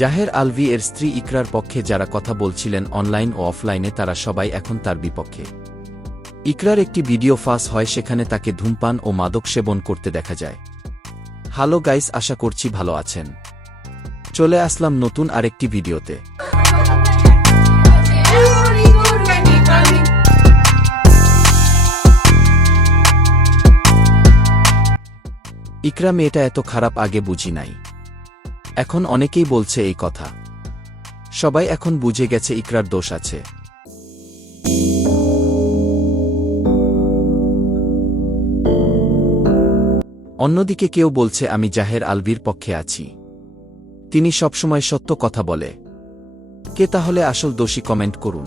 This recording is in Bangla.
জাহের আলভী এর স্ত্রী ইকরার পক্ষে যারা কথা বলছিলেন অনলাইন ও অফলাইনে তারা সবাই এখন তার বিপক্ষে। ইকরার একটি ভিডিও ফাঁস হয়, সেখানে তাকে ধূমপান ও মাদক সেবন করতে দেখা যায়। হ্যালো গাইস, আশা করছি ভালো আছেন। চলে আসলাম নতুন আরেকটি ভিডিওতে। ইকরা মেয়েটা এত খারাপ আগে বুঝি নাই। এখন অনেকেই বলছে এই কথা। সবাই এখন বুঝে গেছে ইকরার দোষ আছে। অন্যদিকে কেউ বলছে আমি জাহের আলভীর পক্ষে আছি, তিনি সবসময় সত্য কথা বলে। কে তাহলে আসল দোষী কমেন্ট করুন।